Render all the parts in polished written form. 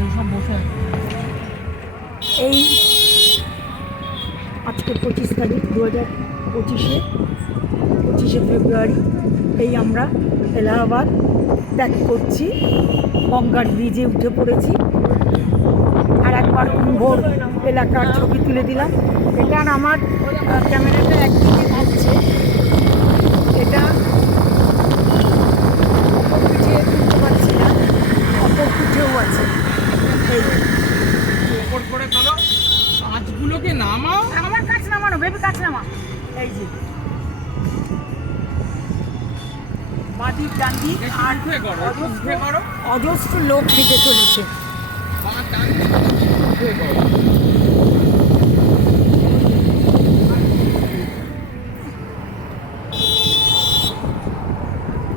এই আজকে 25 তারিখ 2025 ফেব্রুয়ারি। এই আমরা এলাহাবাদ ব্যাক করছি, গঙ্গার ব্রিজে উঠে পড়েছি। আর একবার কুম্ভর এলাকার ছবি তুলে দিলাম। এটা আর আমার ক্যামেরাটা একদিকে ঘুরছে, এটা অপর পিঠে তুলতে পারছি না, অপর পিঠেও আছে। এই উপর করে তোলো, কাঁচগুলোকে নামাও। আমার কাছে নামানো, ভেবে কাছে নামা। এই যে বাদিক ডান্দি আর অজস্র লোক হেঁটে চলেছে।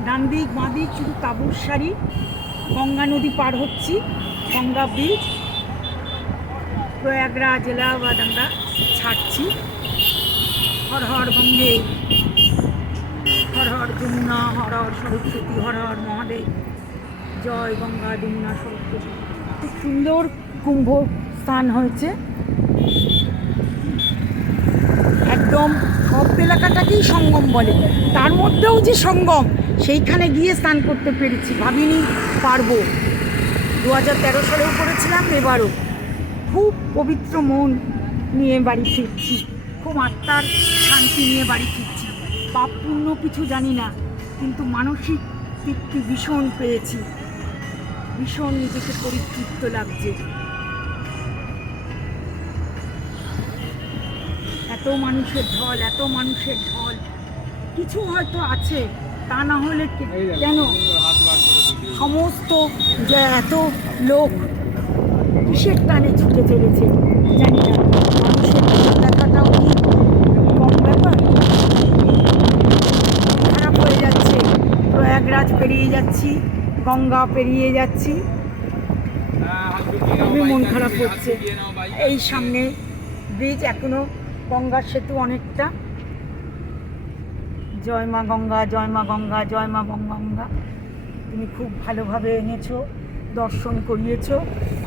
ডান দিক বাঁ দিক শুধু তাঁবুর সারি। গঙ্গা নদী পার হচ্ছি, গঙ্গা ব্রিজ, প্রয়াগরাজ এলাহাবাদ আমরা ছাড়ছি। হর হর গঙ্গে, হর হর যমুনা, হর হর সরস্বতী, হর হর মহাদেব, জয় গঙ্গা যমুনা সরস্বতী। খুব সুন্দর কুম্ভ স্থান হয়েছে। একদম সব এলাকাটাকেই সঙ্গম বলে, তার মধ্যেও যে সঙ্গম, সেইখানে গিয়ে স্নান করতে পেরেছি। ভাবিনি পারবো। 2013 সালেও করেছিলাম, এবারও। খুব পবিত্র মন নিয়ে বাড়ি ফিরছি, খুব আত্মার শান্তি নিয়ে বাড়ি ফিরছি। পাপ পুণ্য কিছু জানি না, কিন্তু মানসিক তৃপ্তি ভীষণ পেয়েছি, ভীষণ নিজেকে পরিতৃপ্ত লাগছে। এত মানুষের ঢল, এত মানুষের ঢল, কিছু হয়তো আছে, তা না হলে কেন সমস্ত যে এত লোক কিসের টানে ছুটে চলেছে জানি না। মানুষের দেখাটাও কি কম ব্যাপার? খারাপ হয়ে যাচ্ছে। প্রয়াগরাজ পেরিয়ে যাচ্ছি, গঙ্গা পেরিয়ে যাচ্ছি, খুবই মন খারাপ হচ্ছে। এই সামনে ব্রিজ, এখনো গঙ্গার সেতু অনেকটা। জয় মা গঙ্গা, জয় মা গঙ্গা, জয় মা গঙ্গা। তুমি খুব ভালোভাবে এনেছো, দর্শন করিয়েছো,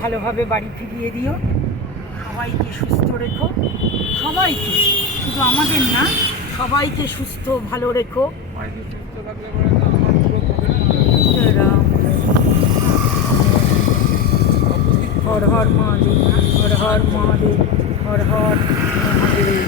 ভালোভাবে বাড়ি ফিরিয়ে দিও। সবাইকে সুস্থ রেখো, সবাইকে, শুধু আমাদের না, সবাইকে সুস্থ ভালো রেখো। হর হর মহাদেব, হর হর মহাদেব, হর হর মহাদেব।